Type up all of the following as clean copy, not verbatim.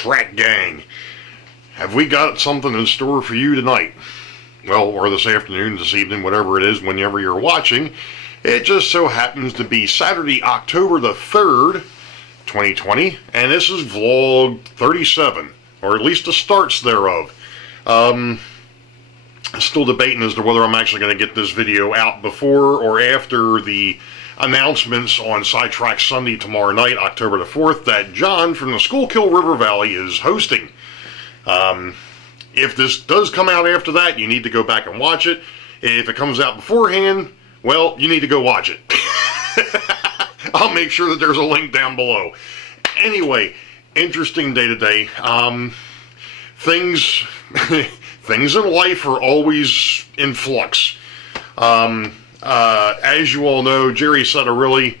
Track Gang. Have we got something in store for you tonight? Well, or this afternoon, this evening, whatever it is, whenever you're watching. It just so happens to be Saturday, October the 3rd, 2020, and this is vlog 37, or at least the starts thereof. Still debating as to whether I'm actually going to get this video out before or after the announcements on Sidetrack Sunday tomorrow night, October the 4th, that John from the Schuylkill River Valley is hosting. If this does come out after that, you need to go back and watch it. If it comes out beforehand, well, you need to go watch it. I'll make sure that there's a link down below. Anyway, interesting day today. Things in life are always in flux. As you all know, Jerry Setarilli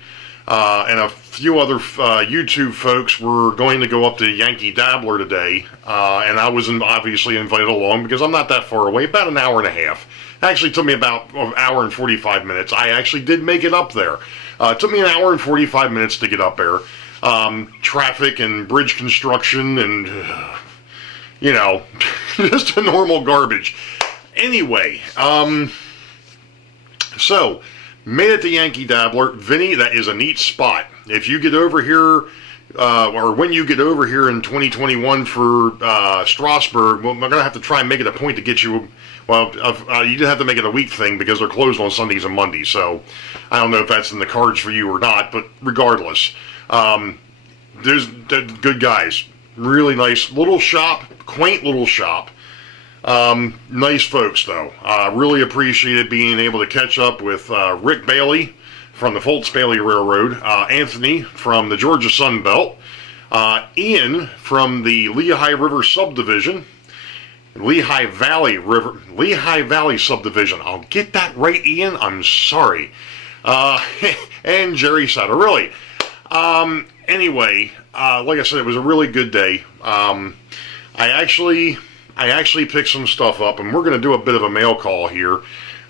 and a few other YouTube folks were going to go up to Yankee Dabbler today, and I was obviously invited along because I'm not that far away, about an hour and a half. It actually took me about an hour and 45 minutes. I actually did make it up there. It took me an hour and 45 minutes to get up there. Traffic and bridge construction and, you know, just a normal garbage. Anyway, so, made it to Yankee Dabbler. Vinny, that is a neat spot. If you get over here, or when you get over here in 2021 for Strasbourg, well, I'm going to have to try and make it a point to get you, well, you did have to make it a week thing because they're closed on Sundays and Mondays, so I don't know if that's in the cards for you or not, but regardless, there's good guys. Really nice little shop, quaint little shop. Nice folks, though. Really appreciated being able to catch up with Rick Bailey from the Fultz Bailey Railroad, Anthony from the Georgia Sun Belt, Ian from the Lehigh River Subdivision, Lehigh Valley Subdivision. I'll get that right, Ian. I'm sorry. And Jerry Setarilli. Anyway, like I said, it was a really good day. I actually picked some stuff up, and we're going to do a bit of a mail call here.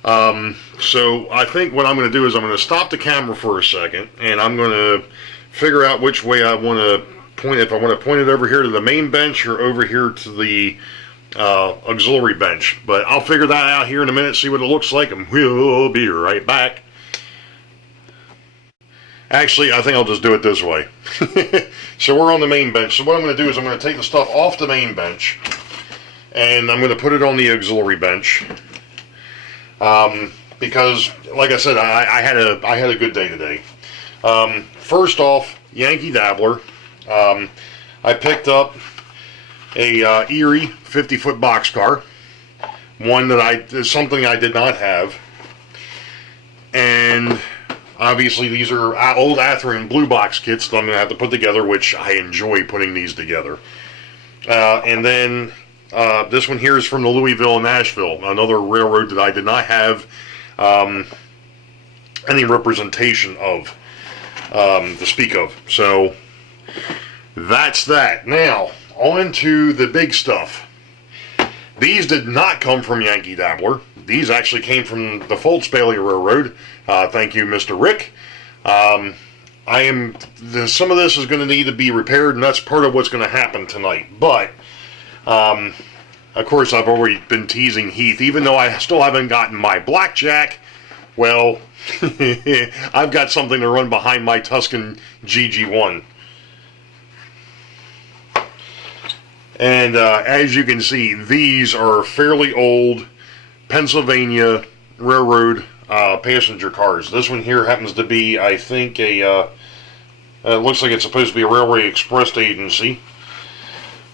So I think what I'm going to do is I'm going to stop the camera for a second, and I'm going to figure out which way I want to point it. If I want to point it over here to the main bench or over here to the auxiliary bench. But I'll figure that out here in a minute, see what it looks like, and we'll be right back. Actually, I think I'll just do it this way. So we're on the main bench. So what I'm going to do is I'm going to take the stuff off the main bench, and I'm going to put it on the auxiliary bench. Because, like I said, I had a good day today. First off, Yankee Dabbler. I picked up a Erie 50-foot boxcar. One that something I did not have. And obviously these are old Athearn blue box kits that I'm going to have to put together, which I enjoy putting these together. And then this one here is from the Louisville and Nashville, another railroad that I did not have any representation of to speak of. So that's that. Now, on to the big stuff. These did not come from Yankee Dabbler. These actually came from the Fultz Bailey Railroad. Thank you, Mr. Rick. Some of this is going to need to be repaired, and that's part of what's going to happen tonight. But of course, I've already been teasing Heath. Even though I still haven't gotten my blackjack, well, I've got something to run behind my Tuscan GG1. And as you can see, these are fairly old Pennsylvania Railroad passenger cars. This one here happens to be, I think, it looks like it's supposed to be a Railway Express agency.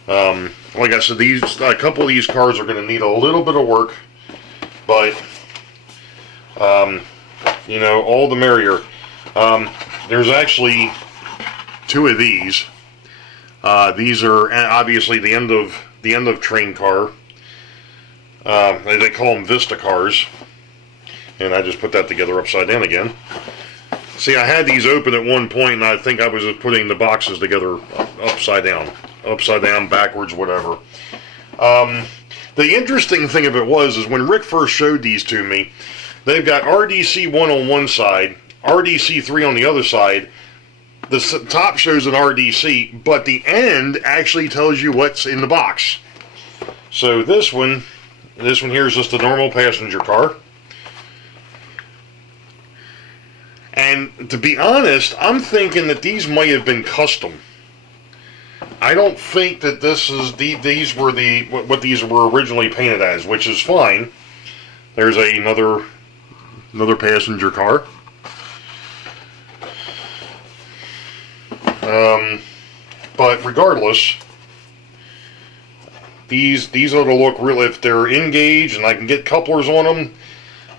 Like I said, a couple of these cars are going to need a little bit of work, but you know, all the merrier. There's actually two of these. These are obviously the end of train car. They call them Vista cars, and I just put that together upside down again. See, I had these open at one point, and I think I was just putting the boxes together upside down, backwards, whatever. The interesting thing of it is when Rick first showed these to me, they've got RDC1 on one side, RDC3 on the other side, the top shows an RDC, but the end actually tells you what's in the box. So this one here is just a normal passenger car. And to be honest, I'm thinking that these might have been custom. I don't think that these were what these were originally painted as, which is fine. There's another passenger car. But regardless, these ought to look real if they're engaged and I can get couplers on them,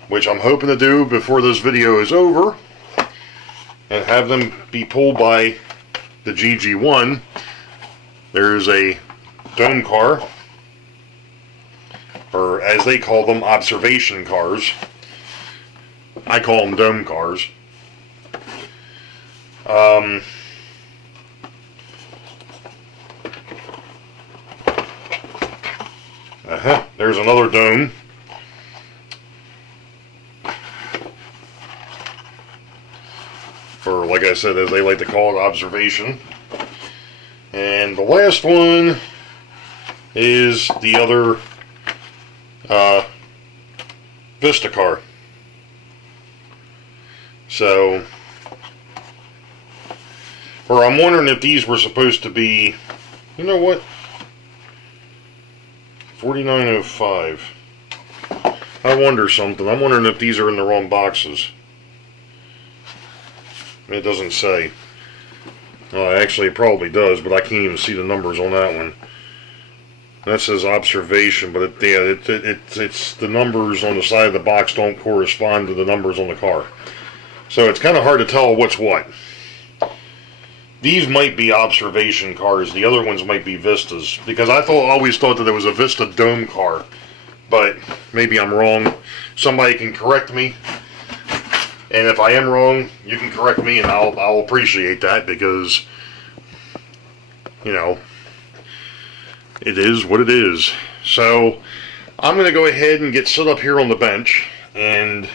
which I'm hoping to do before this video is over, and have them be pulled by the GG1. There's a dome car, or as they call them, observation cars. I call them dome cars. There's another dome. Or, like I said, as they like to call it, observation. And the last one is the other Besteker. So, or I'm wondering if these were supposed to be, you know what? 4905. I wonder something. I'm wondering if these are in the wrong boxes. It doesn't say. Actually, it probably does, but I can't even see the numbers on that one. That says observation, but it's the numbers on the side of the box don't correspond to the numbers on the car. So it's kind of hard to tell what's what. These might be observation cars. The other ones might be Vistas, because I always thought that it was a Vista dome car, but maybe I'm wrong. Somebody can correct me, and if I am wrong, you can correct me, and I'll appreciate that, because you know, it is what it is. So I'm going to go ahead and get set up here on the bench, and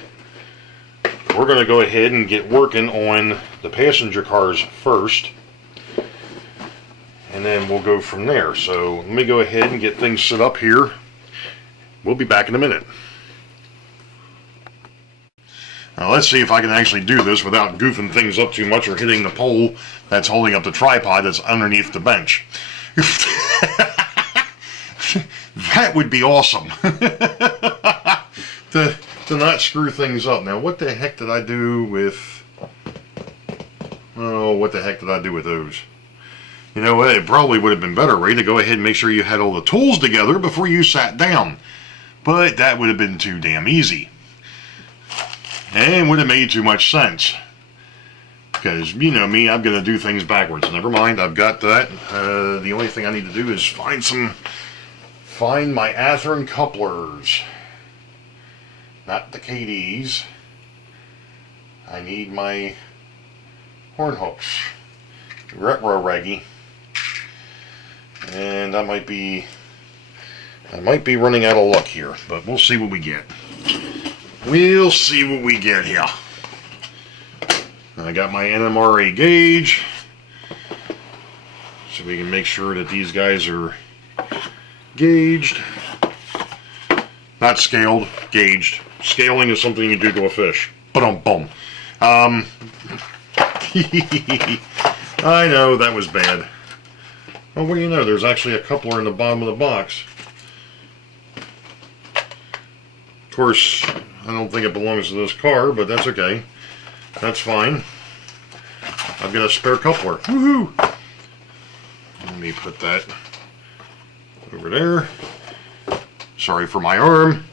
we're going to go ahead and get working on the passenger cars first, and then we'll go from there. So let me go ahead and get things set up here. We'll be back in a minute. Now let's see if I can actually do this without goofing things up too much or hitting the pole that's holding up the tripod that's underneath the bench. That would be awesome. To not screw things up. Now, what the heck did I do with... Oh, what the heck did I do with those? You know what? It probably would have been better, Ray, to go ahead and make sure you had all the tools together before you sat down. But that would have been too damn easy. And would have made too much sense. Because, you know me, I'm going to do things backwards. Never mind, I've got that. The only thing I need to do is find my Athearn couplers. Not the KDs. I need my horn hooks. Retro reggy. And I might be running out of luck here, but we'll see what we get. We'll see what we get here. I got my NMRA gauge, so we can make sure that these guys are gauged. Not scaled, gauged. Scaling is something you do to a fish. Ba-dum-bum. I know, that was bad. Well, what do you know? There's actually a coupler in the bottom of the box. Of course, I don't think it belongs to this car, but that's okay. That's fine. I've got a spare coupler. Woohoo! Let me put that over there. Sorry for my arm.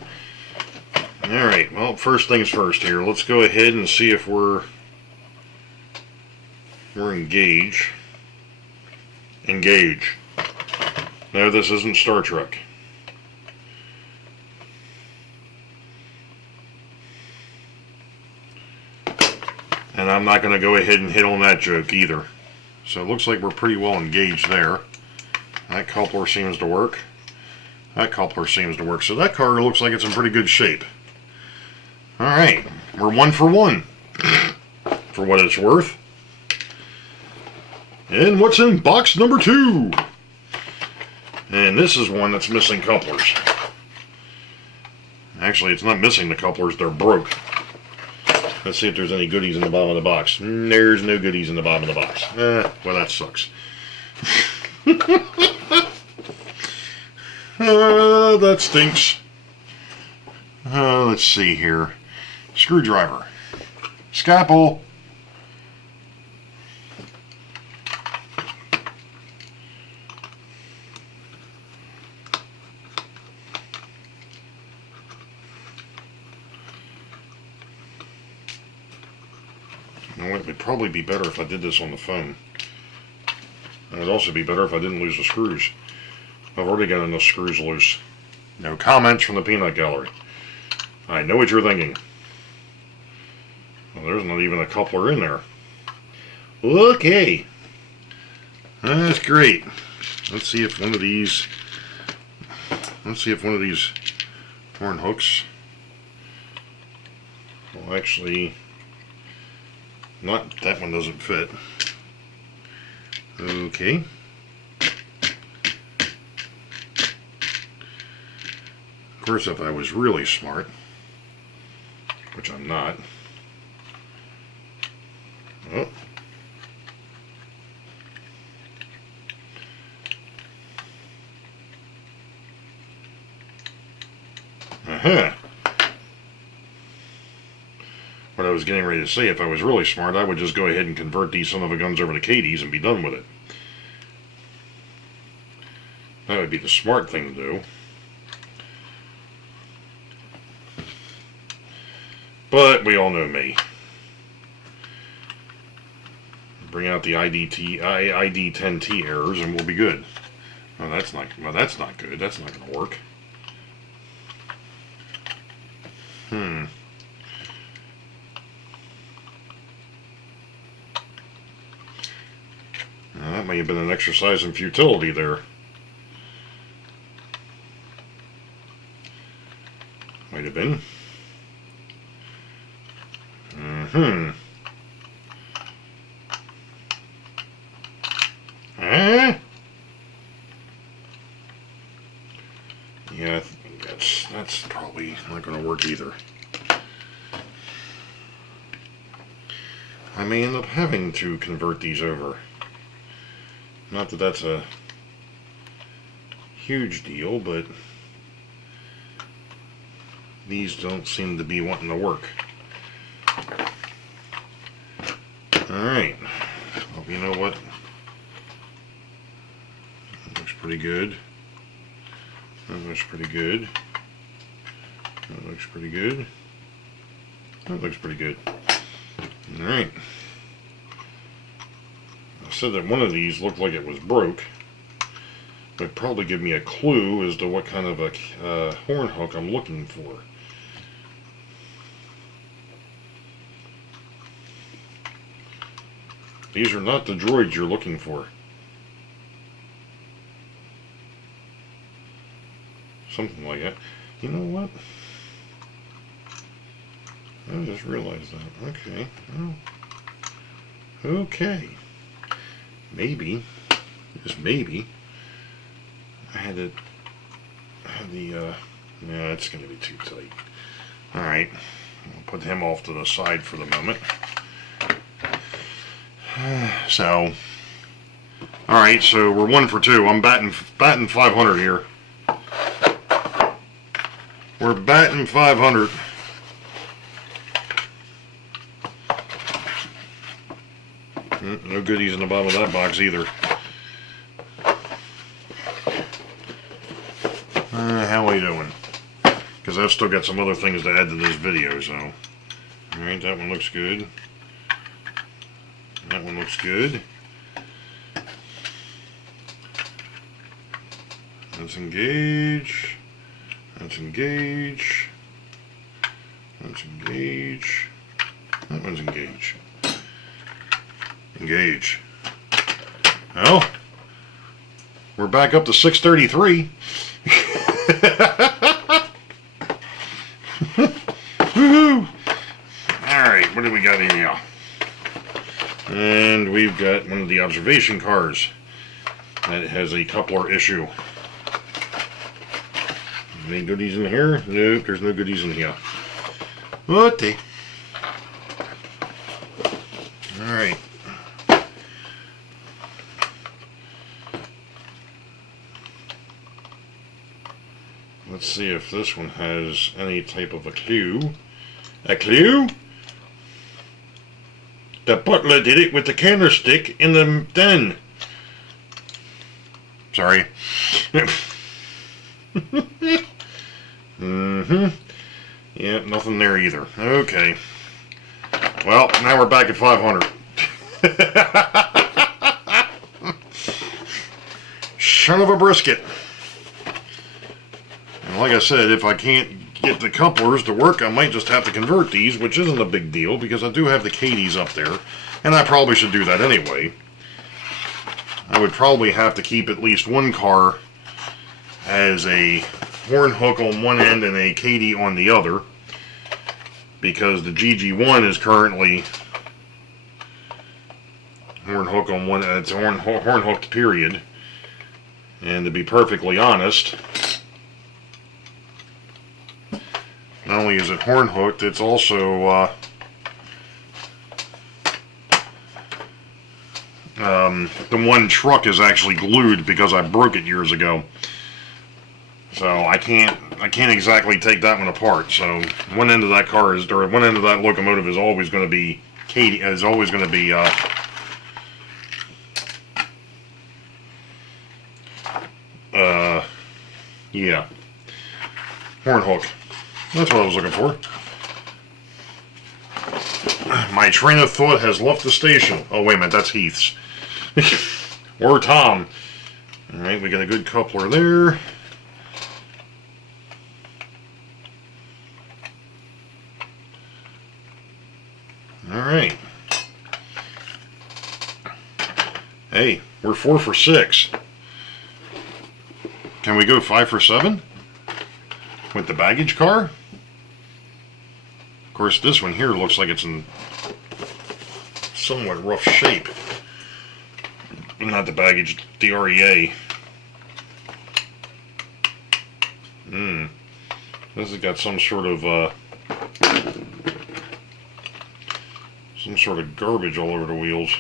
Alright, well, first things first here. Let's go ahead and see if we're engaged. Engage. No, this isn't Star Trek. And I'm not going to go ahead and hit on that joke either. So it looks like we're pretty well engaged there. That coupler seems to work. That coupler seems to work. So that car looks like it's in pretty good shape. Alright, we're 1 for 1. For what it's worth. And what's in box number 2? And this is one that's missing couplers. Actually, it's not missing the couplers, they're broke. Let's see if there's any goodies in the bottom of the box. There's no goodies in the bottom of the box. Well, that sucks. That stinks. Let's see here. Screwdriver. Scalpel. You know what, it would probably be better if I did this on the phone. It would also be better if I didn't lose the screws. I've already got enough screws loose. No comments from the peanut gallery. I know what you're thinking. Well, there's not even a coupler in there. Okay. That's great. Let's see if one of these horn hooks will actually... Not, that one doesn't fit. Okay. Of course, if I was really smart, which I'm not. Oh. Uh-huh. What I was getting ready to say, if I was really smart, I would just go ahead and convert these son of a guns over to Katie's and be done with it. That would be the smart thing to do. But we all know me. Bring out the ID10T errors and we'll be good. Oh, that's not good. That's not going to work. Now, that may have been an exercise in futility there. Might have been. Yeah, I think that's probably not going to work either. I may end up having to convert these over. Not that that's a huge deal, but these don't seem to be wanting to work. Alright. Well, you know what? That looks pretty good. That looks pretty good. That looks pretty good. That looks pretty good. Alright. I said that one of these looked like it was broke. It'd probably give me a clue as to what kind of a horn hook I'm looking for. These are not the droids you're looking for. Something like that. You know what? I just realized that. Okay. Well, okay. Maybe, just maybe, I had the, yeah, it's going to be too tight. Alright, I'll put him off to the side for the moment. So, alright, so we're 1 for 2. I'm batting 500 here. We're batting 500. No goodies in the bottom of that box either. How are we doing? Because I've still got some other things to add to this video, so. Alright, that one looks good. That one looks good. Let's engage. Let's engage. Let's engage. That one's engage. Engage. Well, we're back up to 633. Woohoo! Alright, what do we got here now? And we've got one of the observation cars that has a coupler issue. Any goodies in here? Nope, there's no goodies in here. Okay. Alright. Let's see if this one has any type of a clue. A clue? The butler did it with the candlestick in the den. Sorry. Yeah, nothing there either. Okay. Well, now we're back at 500. Son of a brisket. And like I said, if I can't get the couplers to work, I might just have to convert these, which isn't a big deal because I do have the Katie's up there, and I probably should do that anyway. I would probably have to keep at least one car as a horn hook on one end and a Katie on the other, because the GG1 is currently horn hook on one. It's horn hooked, period. And to be perfectly honest, not only is it horn hooked, it's also the one truck is actually glued because I broke it years ago. So I can't exactly take that one apart. So one end of that car is, or one end of that locomotive is always going to be Katie. Is always going to be yeah, horn hook. That's what I was looking for. My train of thought has left the station. Oh wait a minute, that's Heath's. Or Tom. All right, we got a good coupler there. Alright. Hey, we're 4 for 6. Can we go 5 for 7? With the baggage car? Of course, this one here looks like it's in somewhat rough shape. Not the baggage, the REA. This has got some sort of garbage all over the wheels.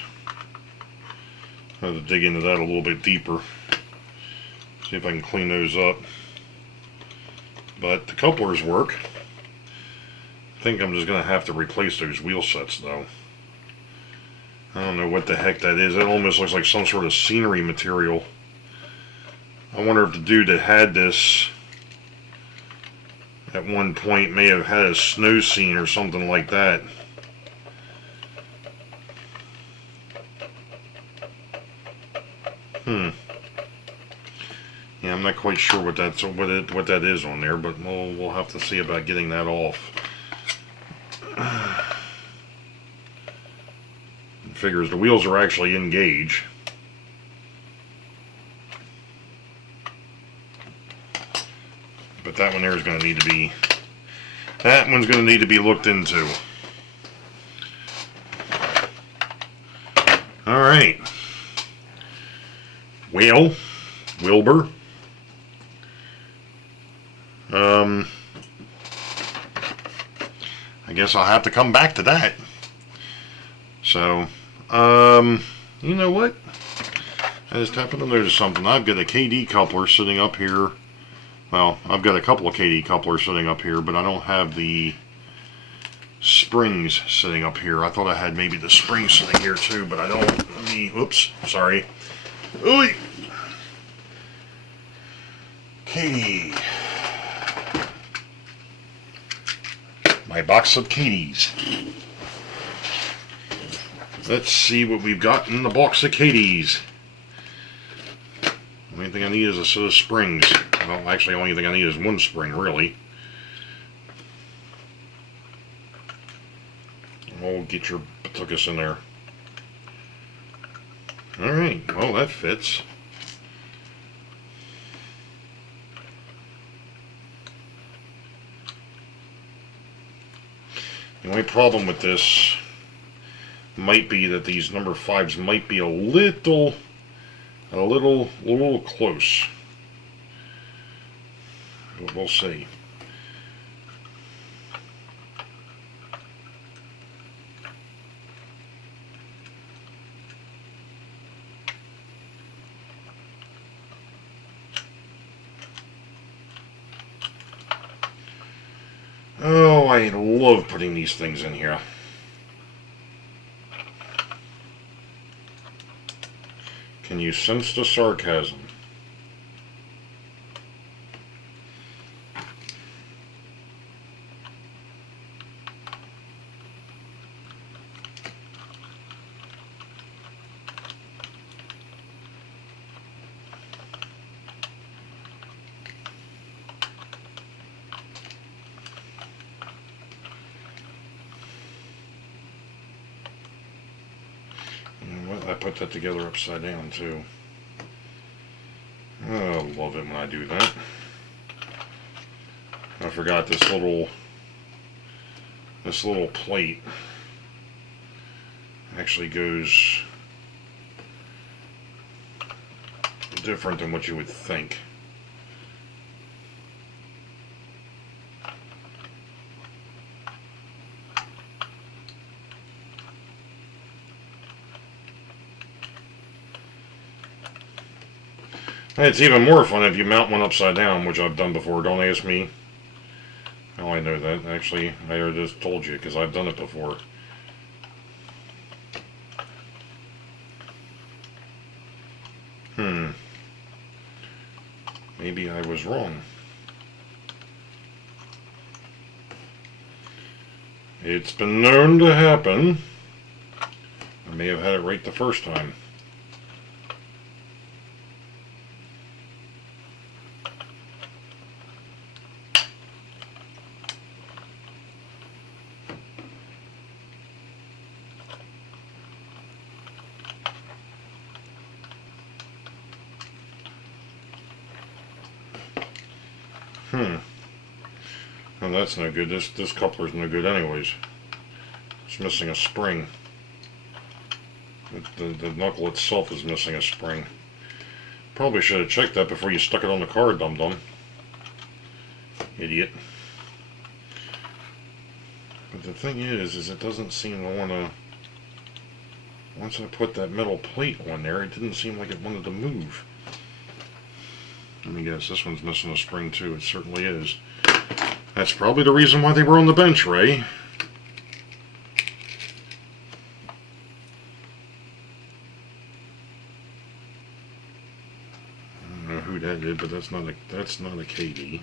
I have to dig into that a little bit deeper. See if I can clean those up. But the couplers work. I think I'm just going to have to replace those wheel sets though. I don't know what the heck that is. It almost looks like some sort of scenery material. I wonder if the dude that had this at one point may have had a snow scene or something like that. Yeah, I'm not quite sure what that is on there, but we'll have to see about getting that off. Figures the wheels are actually in gauge. But that one there is going to need to be, that one's going to need to be looked into. Alright. Wilbur. I guess I'll have to come back to that. So, you know what? I just happened to notice something. I've got a KD coupler sitting up here. Well, I've got a couple of KD couplers sitting up here, but I don't have the springs sitting up here. I thought I had maybe the springs sitting here too, but I don't. Let me, oops, sorry. Ooh. KD. My box of KDs. Let's see what we've got in the box of KDs. The only thing I need is a set of springs. Well, actually, the only thing I need is one spring, really. Oh, get your batuckus in there. Alright, well, that fits. The only problem with this, might be that these number 5s might be a little close. But we'll see. Oh, I love putting these things in here. Can you sense the sarcasm? I put that together upside down too. Oh, love it when I do that. I forgot this little plate actually goes different than what you would think. It's even more fun if you mount one upside down, which I've done before. Don't ask me how I know that. Actually, I just told you because I've done it before. Maybe I was wrong. It's been known to happen. I may have had it right the first time. Well, that's no good. This coupler's no good anyways. It's missing a spring. The knuckle itself is missing a spring. Probably should have checked that before you stuck it on the car, dum-dum. Idiot. But the thing is it doesn't seem to want to... Once I put that metal plate on there, it didn't seem like it wanted to move. Let me guess, this one's missing a spring too. It certainly is. That's probably the reason why they were on the bench, Ray. I don't know who that is, but that's not a KD.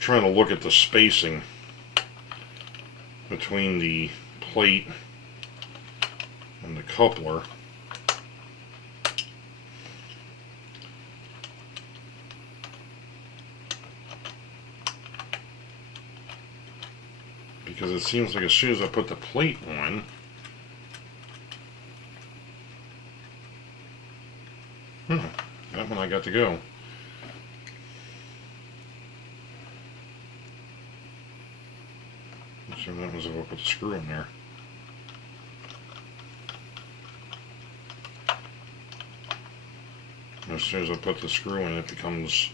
Trying to look at the spacing between the plate and the coupler. Because it seems like as soon as I put the plate on, that one I got to go. So that was if I put the screw in there. As soon as I put the screw in, it becomes...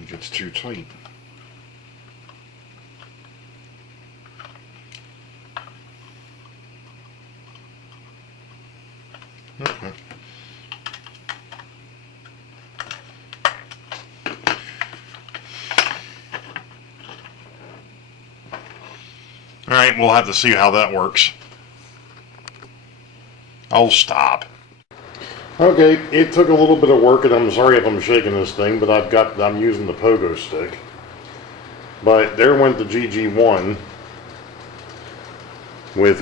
It gets too tight. Okay. Alright, we'll have to see how that works. Oh, stop. Okay, it took a little bit of work, and I'm sorry if I'm shaking this thing, but I'm using the pogo stick. But there went the GG1 with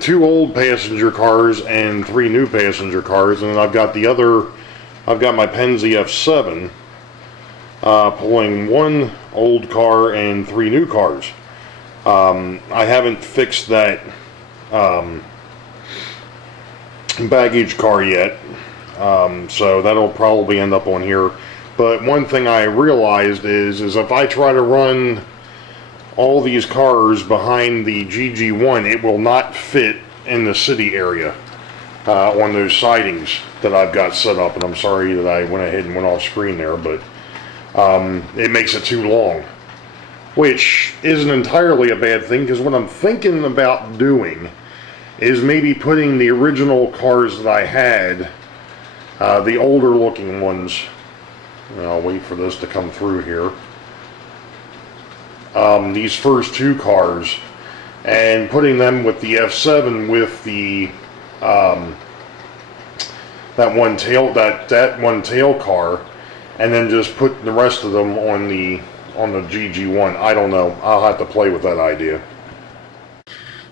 2 old passenger cars and 3 new passenger cars, and then I've got my Penzi F7 pulling 1 old car and 3 new cars. I haven't fixed that baggage car yet, so that'll probably end up on here. But one thing I realized is if I try to run all these cars behind the GG1, it will not fit in the city area on those sidings that I've got set up. And I'm sorry that I went ahead and went off screen there, but it makes it too long, which isn't entirely a bad thing, because what I'm thinking about doing is maybe putting the original cars that I had, the older looking ones, and I'll wait for this to come through here, these first 2 cars, and putting them with the F7 with the that one tail car, and then just put the rest of them on the GG1. I don't know. I'll have to play with that idea.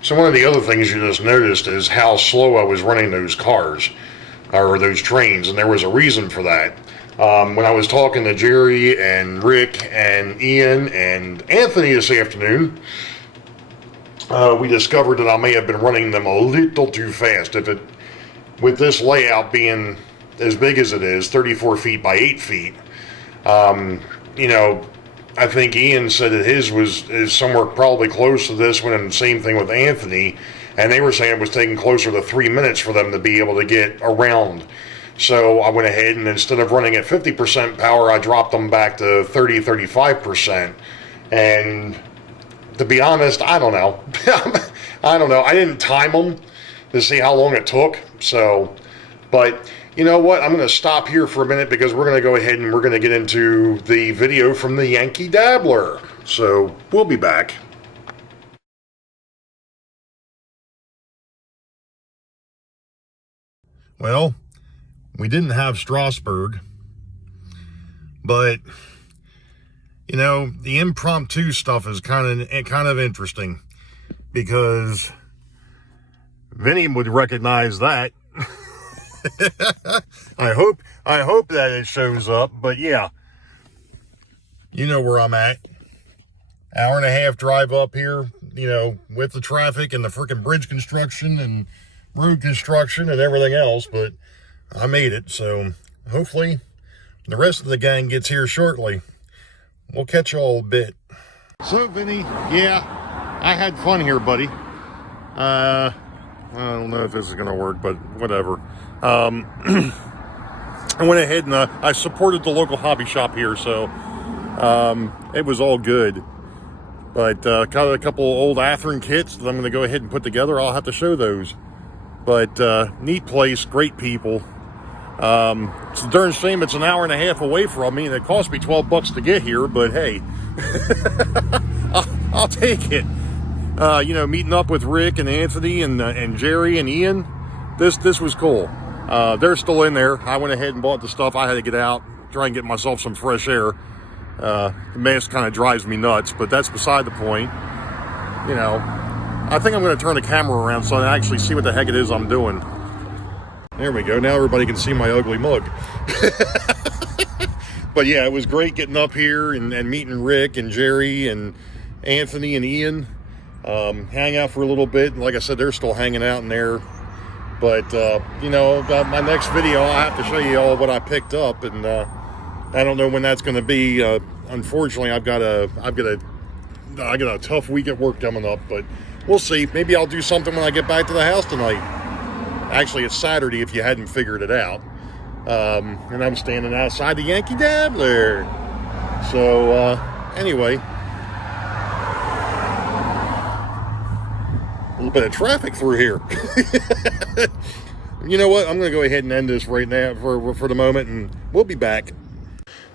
So one of the other things you just noticed is how slow I was running those cars, or those trains, and there was a reason for that. When I was talking to Jerry and Rick and Ian and Anthony this afternoon, we discovered that I may have been running them a little too fast. With this layout being as big as it is, 34 feet by 8 feet, you know, I think Ian said that his is somewhere probably close to this one, and the same thing with Anthony, and they were saying it was taking closer to 3 minutes for them to be able to get around. So I went ahead and instead of running at 50% power, I dropped them back to 35%. And to be honest, I don't know. I don't know. I didn't time them to see how long it took. So, but you know what? I'm going to stop here for a minute, because we're going to go ahead and we're going to get into the video from the Yankee Dabbler. So we'll be back. Well, we didn't have Strasbourg, but you know, the impromptu stuff is kind of interesting, because Vinny would recognize that. I hope that it shows up, but yeah, you know where I'm at. Hour and a half drive up here, you know, with the traffic and the freaking bridge construction and road construction and everything else, but I made it, so hopefully the rest of the gang gets here shortly. We'll catch you all a bit. So, Vinny, yeah, I had fun here, buddy. I don't know if this is going to work, but whatever. I went ahead and I supported the local hobby shop here, so it was all good. But got a couple old Athearn kits that I'm going to go ahead and put together. I'll have to show those. But neat place, great people. It's a darn shame it's an hour and a half away from me, and it cost me $12 to get here, but hey, I'll take it. You know, meeting up with Rick and Anthony and Jerry and Ian, this was cool. They're still in there. I went ahead and bought the stuff. I had to get out, try and get myself some fresh air. The mask kind of drives me nuts, but that's beside the point. You know, I think I'm going to turn the camera around so I actually see what the heck it is I'm doing. There we go. Now everybody can see my ugly mug. But yeah, it was great getting up here and meeting Rick and Jerry and Anthony and Ian. Hang out for a little bit. And like I said, they're still hanging out in there. But, you know, about my next video, I'll have to show you all what I picked up. And I don't know when that's going to be. Unfortunately, I got a tough week at work coming up. But we'll see. Maybe I'll do something when I get back to the house tonight. Actually, it's Saturday if you hadn't figured it out. And I'm standing outside the Yankee Dabbler. So, anyway. A little bit of traffic through here. You know what? I'm going to go ahead and end this right now for the moment, and we'll be back.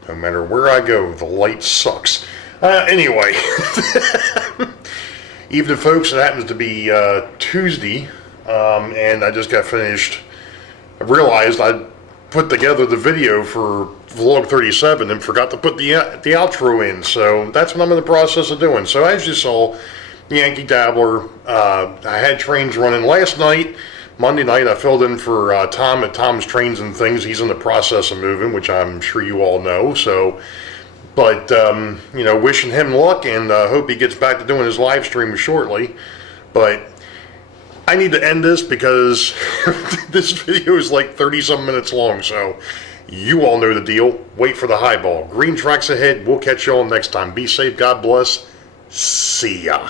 No matter where I go, the light sucks. Anyway. Evening, folks. It happens to be Tuesday. And I just got finished I realized I'd put together the video for vlog 37 and forgot to put the outro in, so that's what I'm in the process of doing. So as you saw, Yankee Dabbler, I had trains running last night. Monday night I filled in for Tom at Tom's Trains and Things. He's in the process of moving, which I'm sure you all know. So, but you know, wishing him luck, and hope he gets back to doing his live stream shortly. But I need to end this because this video is like 30-some minutes long, so you all know the deal. Wait for the highball. Green tracks ahead. We'll catch you all next time. Be safe. God bless. See ya.